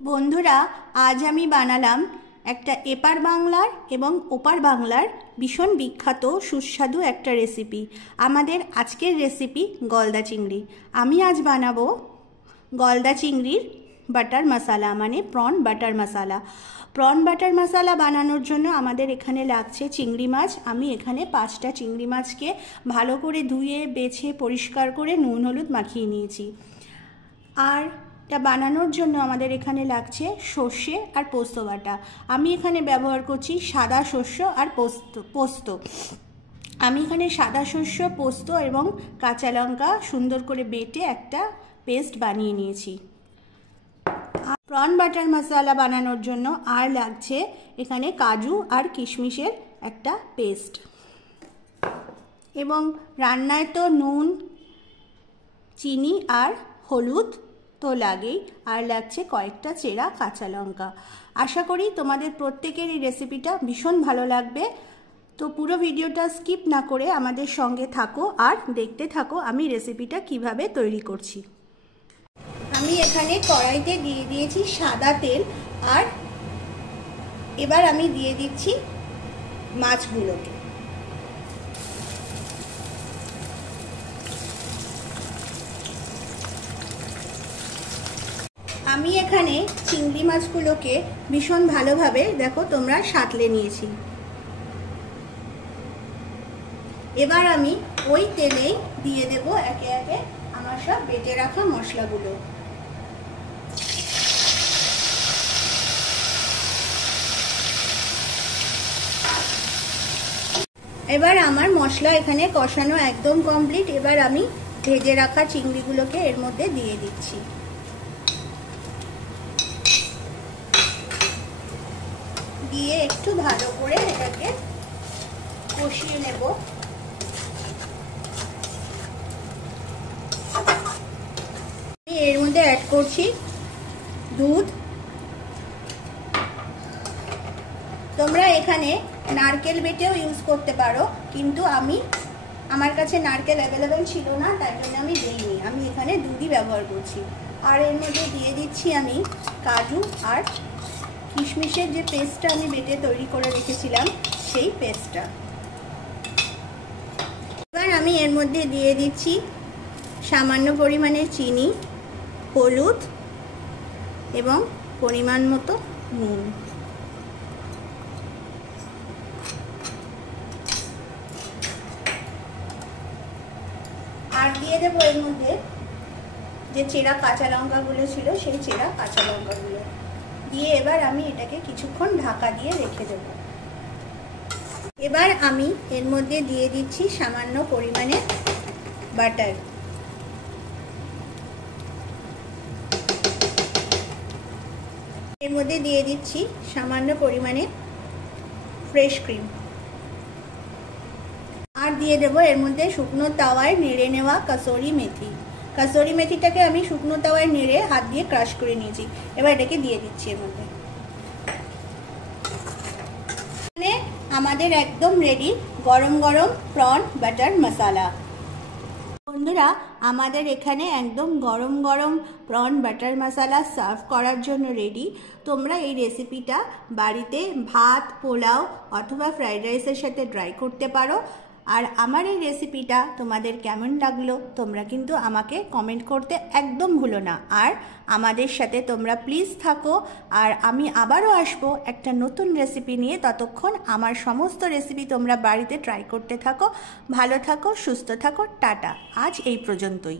বন্ধুরা, আজ আমি বানালাম একটা এপার বাংলার এবং ওপার বাংলার ভীষণ বিখ্যাত সুস্বাদু একটা রেসিপি। আমাদের আজকের রেসিপি গলদা চিংড়ি। আমি আজ বানাবো গলদা চিংড়ির বাটার মশালা, মানে প্রন বাটার মশালা। প্রন বাটার মশালা বানানোর জন্য আমাদের এখানে লাগছে চিংড়ি মাছ। আমি এখানে 5টা চিংড়ি মাছকে ভালো করে ধুয়ে বেছে পরিষ্কার করে নুন হলুদ মাখিয়ে নিয়েছি। আর এটা বানানোর জন্য আমাদের এখানে লাগছে সর্ষে আর পোস্ত বাটা। আমি এখানে ব্যবহার করছি সাদা শস্য আর পোস্ত। আমি এখানে সাদা শস্য, পোস্ত এবং কাঁচা লঙ্কা সুন্দর করে বেটে একটা পেস্ট বানিয়ে নিয়েছি। প্রন বাটার মশলা বানানোর জন্য আর লাগছে এখানে কাজু আর কিশমিশের একটা পেস্ট। এবং রান্নায় তো নুন, চিনি আর হলুদ তো লাগেই, আর লাগছে কয়েকটা চেরা কাঁচা লঙ্কা। আশা করি তোমাদের প্রত্যেকের এই রেসিপিটা ভীষণ ভালো লাগবে। তো পুরো ভিডিওটা স্কিপ না করে আমাদের সঙ্গে থাকো আর দেখতে থাকো আমি রেসিপিটা কিভাবে তৈরি করছি। আমি এখানে কড়াইতে দিয়ে দিয়েছি সাদা তেল, আর এবার আমি দিয়ে দিচ্ছি মাছগুলোকে। আমি এখানে চিংড়ি মাছগুলোকে ভীষণ ভালোভাবে দেখো তোমরা সাঁতলে নিয়েছি। এবার আমি ওই তেলেই দিয়ে দেব একে একে আমার সব বেটে রাখা মশলাগুলো। এবার আমার মশলা এখানে কষানো একদম কমপ্লিট। এবার আমি ভেজে রাখা চিংড়িগুলোকে এর মধ্যে দিয়ে দিচ্ছি। দিয়ে একটু ভালো করে এটাকে কষিয়ে নেব। এর মধ্যে অ্যাড করছি দুধ। তোমরা এখানে নারকেল বেটেও ইউজ করতে পারো, কিন্তু আমার কাছে নারকেল অ্যাভেলেবেল ছিল না, তাই জন্য আমি দিইনি। আমি এখানে দুধই ব্যবহার করছি। আর এর মধ্যে দিয়ে দিচ্ছি আমি কাজু আর কিশমিশের যে পেস্টটা আমি বেটে তৈরি করে রেখেছিলাম সেই পেস্টটা। এবার আমি এর মধ্যে দিয়ে দিচ্ছি সামান্য পরিমাণে চিনি, হলুদ এবং পরিমাণ মতো নুন। আর দিয়ে দেবো এর মধ্যে যে চেরা কাঁচা লঙ্কাগুলো ছিল সেই চেরা কাঁচা লঙ্কাগুলো দিয়ে এবার আমি এটাকে কিছুক্ষণ ঢাকা দিয়ে রেখে দেব। এবার আমি এর মধ্যে দিয়ে দিচ্ছি সামান্য পরিমাণে বাটার। এর মধ্যে দিয়ে দিচ্ছি সামান্য পরিমাণে ফ্রেশ ক্রিম। আর দিয়ে দেবো এর মধ্যে শুকনো তাওয়ায় নেড়ে নেওয়া কাসুরি মেথি। কাসুরি মেথিটাকে আমি শুকনো তাওয়ায় নেড়ে হাত দিয়ে ক্রাশ করে নিয়েছি। এবার এটাকে দিয়ে দিচ্ছি এর মধ্যে। মানে আমাদের একদম রেডি গরম গরম প্রন বাটার মশালা। বন্ধুরা, আমাদের এখানে একদম গরম গরম প্রন বাটার মশালা সার্ভ করার জন্য রেডি। তোমরা এই রেসিপিটা বাড়িতে ভাত, পোলাও অথবা ফ্রাইড রাইসের সাথে ট্রাই করতে পারো। আর আমার এই রেসিপিটা তোমাদের কেমন লাগলো তোমরা কিন্তু আমাকে কমেন্ট করতে একদম ভুলো না। আর আমাদের সাথে তোমরা প্লিজ থাকো। আর আমি আবারও আসবো একটা নতুন রেসিপি নিয়ে। ততক্ষণ আমার সমস্ত রেসিপি তোমরা বাড়িতে ট্রাই করতে থাকো। ভালো থাকো, সুস্থ থাকো। টাটা, আজ এই পর্যন্তই।